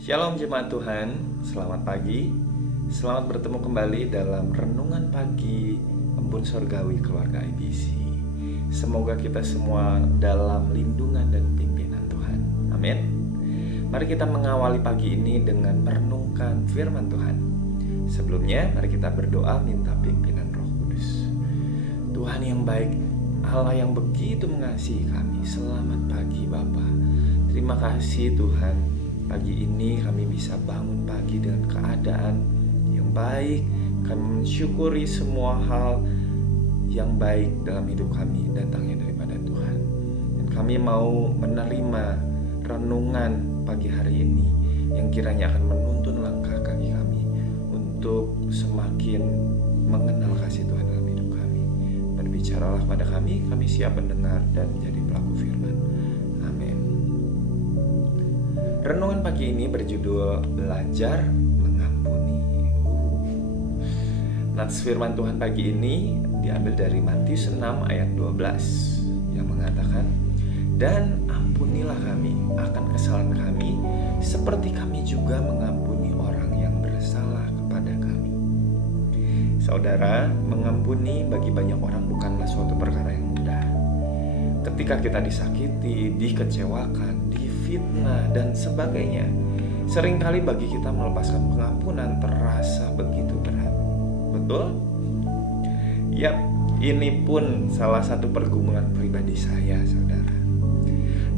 Shalom jemaat Tuhan, selamat pagi. Selamat bertemu kembali dalam Renungan Pagi Embun Sorgawi Keluarga IBC. Semoga kita semua dalam lindungan dan pimpinan Tuhan. Amin. Mari kita mengawali pagi ini dengan merenungkan firman Tuhan. Sebelumnya, mari kita berdoa minta pimpinan Roh Kudus. Tuhan yang baik, Allah yang begitu mengasihi kami, selamat pagi Bapa. Terima kasih Tuhan. Pagi ini kami bisa bangun pagi dengan keadaan yang baik. Kami mensyukuri semua hal yang baik dalam hidup kami datangnya daripada Tuhan. Dan kami mau menerima renungan pagi hari ini yang kiranya akan menuntun langkah kaki kami untuk semakin mengenal kasih Tuhan dalam hidup kami. Berbicaralah pada kami siap mendengar dan menjadi pelaku firman. Renungan pagi ini berjudul Belajar Mengampuni. Nats firman Tuhan pagi ini diambil dari Matius 6 ayat 12 yang mengatakan, "Dan ampunilah kami akan kesalahan kami seperti kami juga mengampuni orang yang bersalah kepada kami." Saudara, mengampuni bagi banyak orang bukanlah suatu perkara yang mudah. Ketika kita disakiti, dikecewakan, difitnah, dan sebagainya, seringkali bagi kita melepaskan pengampunan terasa begitu berat. Betul? Yap, ini pun salah satu pergumulan pribadi saya, saudara.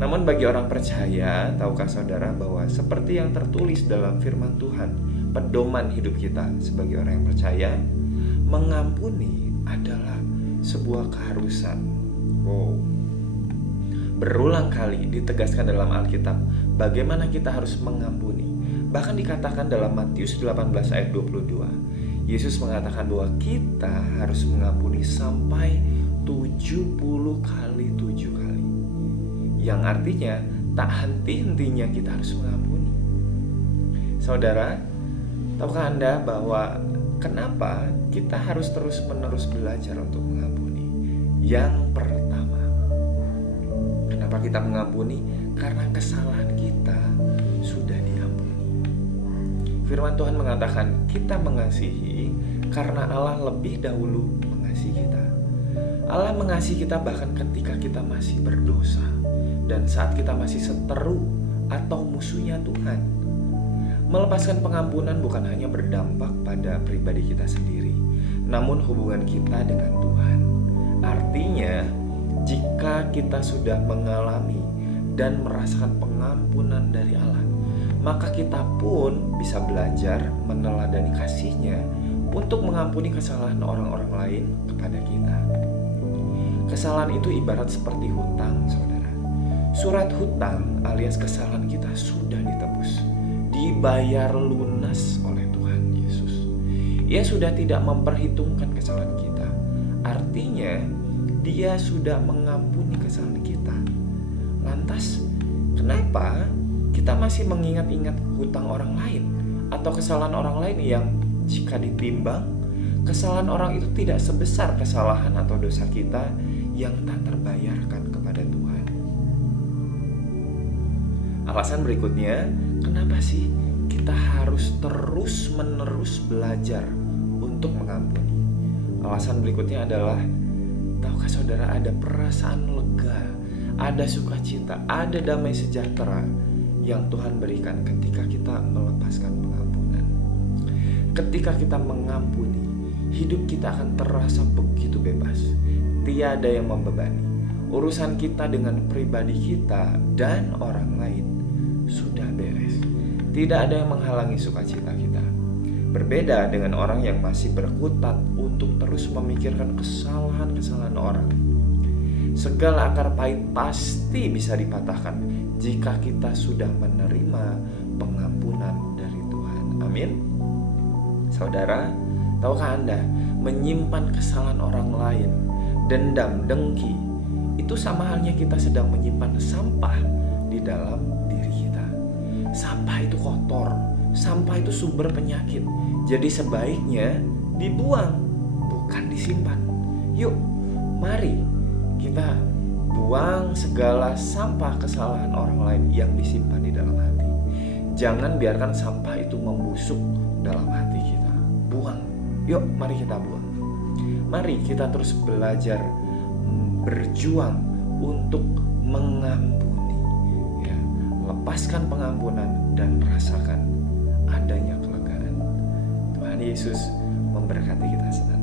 Namun bagi orang percaya, tahukah saudara bahwa seperti yang tertulis dalam firman Tuhan, pedoman hidup kita sebagai orang yang percaya, mengampuni adalah sebuah keharusan. Berulang kali ditegaskan dalam Alkitab bagaimana kita harus mengampuni. Bahkan dikatakan dalam Matius 18 ayat 22, Yesus mengatakan bahwa kita harus mengampuni sampai 70 kali 7 kali. Yang artinya tak henti-hentinya kita harus mengampuni. Saudara, tahukah Anda bahwa kenapa kita harus terus-menerus belajar untuk mengampuni? Yang pertama, kenapa kita mengampuni? Karena kesalahan kita sudah diampuni. Firman Tuhan mengatakan kita mengasihi karena Allah lebih dahulu mengasihi kita. Allah mengasihi kita bahkan ketika kita masih berdosa dan saat kita masih seteru atau musuhnya Tuhan. Melepaskan pengampunan bukan hanya berdampak pada pribadi kita sendiri, namun hubungan kita dengan Tuhan. Artinya, jika kita sudah mengalami dan merasakan pengampunan dari Allah, maka kita pun bisa belajar meneladani kasih-Nya untuk mengampuni kesalahan orang-orang lain kepada kita. Kesalahan itu ibarat seperti hutang, saudara. Surat hutang alias kesalahan kita sudah ditebus, dibayar lunas oleh Tuhan Yesus. Ia sudah tidak memperhitungkan kesalahan kita. Artinya, Dia sudah mengampuni kesalahan kita. Lantas, kenapa kita masih mengingat-ingat hutang orang lain atau kesalahan orang lain yang jika ditimbang, kesalahan orang itu tidak sebesar kesalahan atau dosa kita yang tak terbayarkan kepada Tuhan? Alasan berikutnya, kenapa sih kita harus terus-menerus belajar untuk mengampuni? Alasan berikutnya adalah, tahukah saudara, ada perasaan lega, ada sukacita, ada damai sejahtera yang Tuhan berikan ketika kita melepaskan pengampunan. Ketika kita mengampuni, hidup kita akan terasa begitu bebas. Tiada yang membebani. Urusan kita dengan pribadi kita dan orang lain sudah beres. Tidak ada yang menghalangi sukacita kita. Berbeda dengan orang yang masih berkutat untuk terus memikirkan kesalahan-kesalahan orang. Segala akar pahit pasti bisa dipatahkan jika kita sudah menerima pengampunan dari Tuhan. Amin. Saudara, tahukah Anda, menyimpan kesalahan orang lain, dendam, dengki, itu sama halnya kita sedang menyimpan sampah di dalam diri kita. Sampah itu kotor, sampah itu sumber penyakit. Jadi sebaiknya dibuang, bukan disimpan. Yuk, mari kita buang segala sampah kesalahan orang lain yang disimpan di dalam hati. Jangan biarkan sampah itu membusuk dalam hati kita. Buang. Yuk, mari kita buang. Mari kita terus belajar berjuang untuk mengampuni. Ya, lepaskan pengampunan dan rasakan adanya kelegaan. Tuhan Yesus memberkati kita senantiasa.